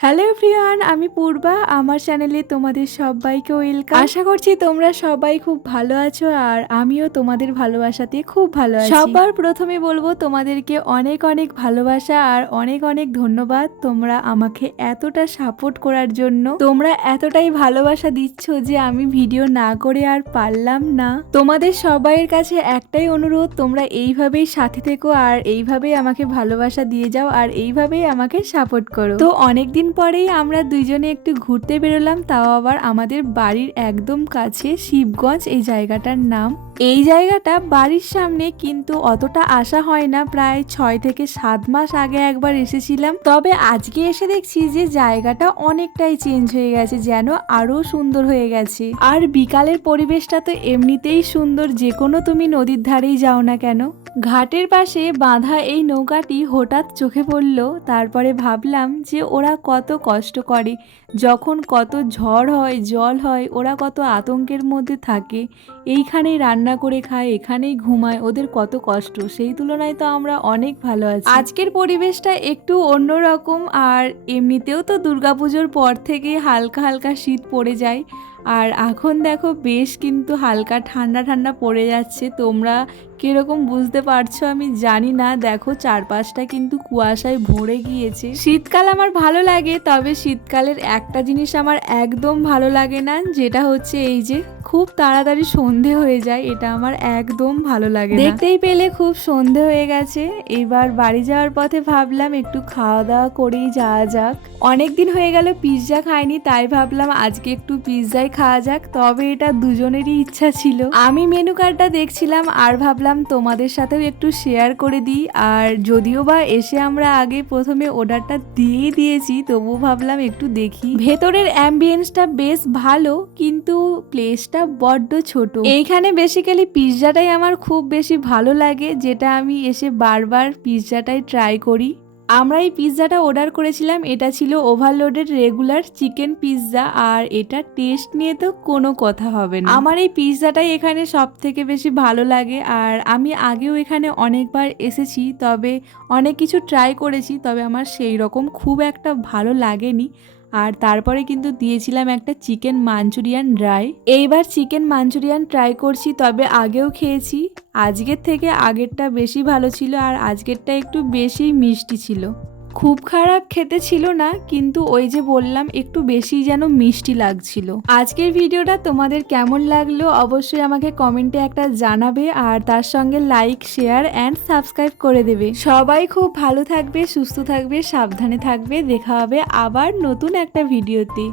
Hello everyone, আমি পূর্বা। আমার চ্যানেলে তোমাদের সবাইকে ওয়েলকাম। আশা করছি তোমরা সবাই খুব ভালো আছো আর আমিও তোমাদের ভালোবাসাতে খুব ভালো আছি। সবার প্রথমে বলবো তোমাদেরকে অনেক অনেক ভালোবাসা আর অনেক অনেক ধন্যবাদ তোমরা আমাকে এতটা সাপোর্ট করার জন্য। তোমরা এতটাই ভালোবাসা দিচ্ছ যে আমি ভিডিও না করে আর পারলাম না। তোমাদের সবাইয়ের কাছে একটাই অনুরোধ, তোমরা এইভাবেই সাথে থেকো আর এইভাবেই আমাকে ভালোবাসা দিয়ে যাও আর এইভাবেই আমাকে সাপোর্ট করো। তো অনেকদিন পরেই আমরা দুইজনে একটু ঘুরতে বেরোলাম, তাও আবার আমাদের বাড়ির একদম কাছে শিবগঞ্জ এই জায়গাটার নাম। এই জায়গাটা বাড়ির সামনে, কিন্তু অতটা আসা হয় না। প্রায় 6 থেকে 7 মাস আগে একবার এসেছিলাম, তবে আজকে এসে দেখছি যে জায়গাটা অনেকটাই চেঞ্জ হয়ে গেছে, যেন আরো সুন্দর হয়ে গেছে। আর বিকালের পরিবেশটা তো এমনিতেই সুন্দর, যে কোনো তুমি নদীর ধারেই যাও না কেন। ঘাটের পাশে বাঁধা এই নৌকাটি হঠাৎ চোখে পড়ল, তারপরে ভাবলাম যে ওরা কত কষ্ট করে, যখন কত ঝড় হয় জল হয় ওরা কত আতঙ্কের মধ্যে থাকে, এইখানেই রান্না করে খায়, এখানেই ঘুমায়, ওদের কত কষ্ট। সেই তুলনায় তো আমরা অনেক ভালো আছি। আজকের পরিবেশটা একটু অন্যরকম, আর এমনিতেও তো দুর্গাপুজোর পর থেকে হালকা হালকা শীত পড়ে যায়, আর এখন দেখো বেশ কিন্তু হালকা ঠান্ডা ঠান্ডা পড়ে যাচ্ছে। তোমরা কিরকম বুঝতে পারছো আমি জানি না, দেখো চারপাশটা কিন্তু কুয়াশায় ভরে গিয়েছে। শীতকাল আমার ভালো লাগে, তবে শীতকালের একটা জিনিস আমার একদম ভালো লাগে না, যেটা হচ্ছে এই যে খুব তাড়াতাড়ি সন্ধে হয়ে যায়, এটা আমার একদম ভালো লাগে না। দেখতেই পেলে খুব সন্ধে হয়ে গেছে। এবার বাড়ি যাওয়ার পথে ভাবলাম একটু খাওয়া দাওয়া করেই যাওয়া যাক। অনেকদিন হয়ে গেল পিৎজা খাইনি, তাই ভাবলাম আজকে একটু পিৎজাই খাওয়া যাক। তবে এটা দুজনেরই ইচ্ছা ছিল। আমি মেনু কার্ডটা দেখছিলাম আর ভাবলাম তোমাদের সাথেও একটু শেয়ার করে দিই। আর যদিও বা এসে আমরা আগে প্রথমে অর্ডারটা দিয়েই দিয়েছি, তবু ভাবলাম একটু দেখি। ভেতরের অ্যাম্বিয়েন্সটা বেশ ভালো, কিন্তু প্লেসটা বড্ড ছোট। এইখানে বেসিক্যালি পিৎজাটাই আমার খুব বেশি ভালো লাগে, যেটা আমি এসে বারবার পিৎজাটাই ট্রাই করি। আমরা এই পিৎজাটা অর্ডার করেছিলাম, এটা ছিল ওভারলোডেড রেগুলার চিকেন পিৎজা, আর এটা টেস্ট নিয়ে তো কোনো কথা হবে না। আমার এই পিৎজাটাই এখানে সব থেকে বেশি ভালো লাগে, আর আমি আগেও এখানে অনেকবার এসেছি, তবে অনেক কিছু ট্রাই করেছি, তবে আমার সেই রকম খুব একটা ভালো লাগেনি। আর তারপরে কিন্তু দিয়েছিলাম একটা চিকেন মাঞ্চুরিয়ান ড্রাই। এইবার চিকেন মাঞ্চুরিয়ান ট্রাই করছি, তবে আগেও খেয়েছি, আজকের থেকে আগেরটা বেশি ভালো ছিল, আর আজকেরটা একটু বেশি মিষ্টি ছিল। খুব খারাপ খেতে ছিল না, কিন্তু ওই যে বললাম একটু বেশি যেন মিষ্টি লাগছিল। আজকের ভিডিওটা তোমাদের কেমন লাগলো অবশ্যই আমাকে কমেন্টে একটা জানাবে, আর তার সঙ্গে লাইক, শেয়ার অ্যান্ড সাবস্ক্রাইব করে দেবে। সবাই খুব ভালো থাকবে, সুস্থ থাকবে, সাবধানে থাকবে। দেখা হবে আবার নতুন একটা ভিডিওতে।